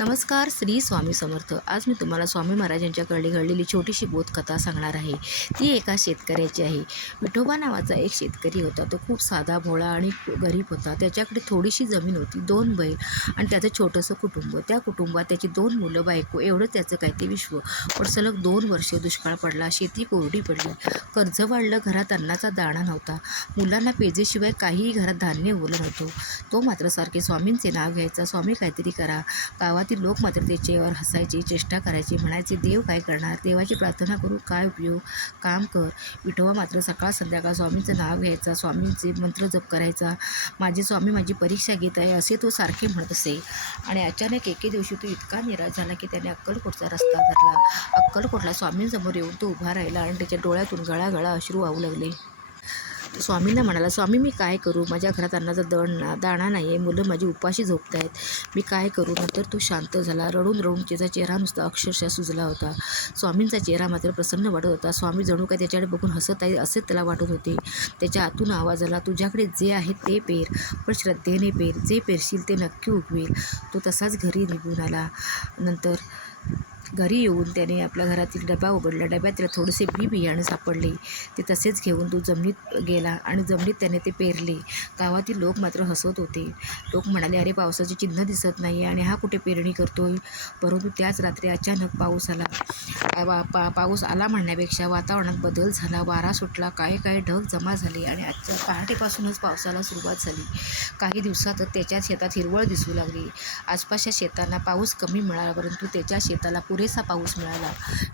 नमस्कार. श्री स्वामी समर्थ. आज मी तुम्हाला स्वामी महाराजांच्याकडे घडलेली छोटीशी बोधकथा सांगणार आहे. ती एका शेतकऱ्याची आहे. विठोबा नावाचा एक शेतकरी होता. तो खूप साधा भोळा आणि गरीब होता. त्याच्याकडे थोडीशी जमीन होती, 2 बैल आणि त्याचं छोटंसं कुटुंब. त्या कुटुंबात त्याची 2 मुलं, बायको एवढंच त्याचं काय ते विश्व. पण सलग 2 वर्षे दुष्काळ पडला, शेती कोरडी पडली, कर्ज वाढलं, घरात अन्नाचा दाणा नव्हता, मुलांना पेजेशिवाय काहीही घरात धान्य उरलं नव्हतं. तो मात्र सारखे स्वामींचे नाव घ्यायचा, स्वामी काहीतरी करा. गावातील लोक मात्र त्याच्यावर हसायचे, चेष्टा करायचे, म्हणायचे देव काय करणार, देवाची प्रार्थना करू काय उपयोग, काम कर. विठोबा मात्र सकाळ संध्याकाळ स्वामींचं नाव घ्यायचा, स्वामींचे मंत्र जप करायचा. माझे स्वामी माझी परीक्षा घेत आहे असे तो सारखे म्हणत असे. आणि अचानक एके दिवशी तो इतका निराश झाला की त्याने अक्कलकोटचा रस्ता धरला. अक्कलकोटला स्वामींसमोर येऊन तो उभा राहिला आणि त्याच्या डोळ्यातून गळागळा अश्रू वाहू लागले. स्वामींना म्हणाला, स्वामी मी काय करू, माझ्या घरात अन्नाचा दाणा नाही आहे, मुलं माझी उपाशी झोपत आहेत, मी काय करू. नंतर तो शांत झाला. रडून रडून त्याचा चेहरा नुसता अक्षरशः सुजला होता. स्वामींचा चेहरा मात्र प्रसन्न वाटत होता. स्वामी जणू काय त्याच्याकडे बघून हसत आहे असे त्याला वाटत होते. त्याच्या आतून आवाज आला, तुझ्याकडे जे आहे ते पेर, पण श्रद्धेने पेर, जे पेरशील ते नक्की उगवेल. तो तसाच घरी निघून आला. नंतर घरी येऊन त्याने आपल्या घरातील डबा उघडला. डब्यात त्याला थोडेसे बियाणे सापडले. ते तसेच घेऊन तो जमिनीत गेला आणि जमिनीत त्याने ते पेरले. गावातील लोक मात्र हसत होते. लोक म्हणाले, अरे पावसाचे चिन्ह दिसत नाही आणि हा कुठे पेरणी करतोय. परंतु त्याच रात्री अचानक पाऊस आला. पाऊस आला म्हणण्यापेक्षा वातावरणात बदल झाला. वारा सुटला, काही ढग जमा झाले आणि आजच्या पहाटेपासूनच पावसाला सुरुवात झाली. काही दिवसातच त्याच्या शेतात हिरवळ दिसू लागली. आसपासच्या शेतांना पाऊस कमी मिळाला, परंतु त्याच्या शेताला पुरेसा पाऊस मिळाला.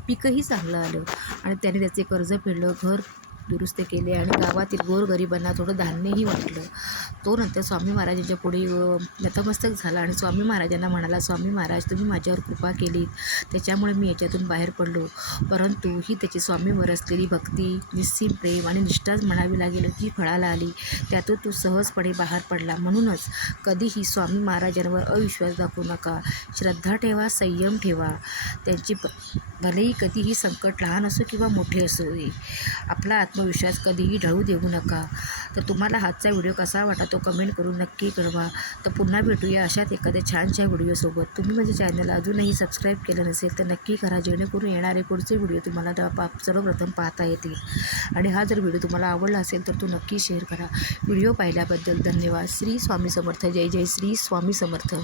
पीकही चांगलं आलं आणि त्याने त्याचे कर्ज फेडलं, घर दुरुस्त केले आणि गावातील गोरगरिबांना थोडं धान्यही वाटलं. तो नंतर स्वामी महाराजांच्या पुढे नतमस्तक झाला आणि स्वामी महाराजांना म्हणाला, स्वामी महाराज तुम्ही माझ्यावर कृपा केलीत, त्याच्यामुळे मी याच्यातून बाहेर पडलो. परंतु ही त्याची स्वामीवर असलेली भक्ती, निस्सीम प्रेम आणि निष्ठाच म्हणावी लागेल जी फळाला आली, त्यातून तू सहजपणे बाहेर पडला. म्हणूनच कधीही स्वामी महाराजांवर अविश्वास दाखवू नका. श्रद्धा ठेवा, संयम ठेवा. त्यांची भलेही कधीही संकट लहान असो किंवा मोठे असो, आपला आत्मविश्वास कधीही ढळू देऊ नका. तर तुम्हाला आजचा व्हिडिओ कसा वाटला तो कमेंट करून नक्की कळवा. तर पुन्हा भेटूया अशाच एखाद्या छानशा व्हिडिओसोबत. तुम्ही माझ्या चॅनलला अजूनही सबस्क्राईब केलं नसेल तर नक्की करा, जेणेकरून येणारे पुढचे व्हिडिओ तुम्हाला सर्वप्रथम पाहता येतील. आणि हा जर व्हिडिओ तुम्हाला आवडला असेल तर तो नक्की शेअर करा. व्हिडिओ पाहिल्याबद्दल धन्यवाद. श्री स्वामी समर्थ. जय जय श्री स्वामी समर्थ.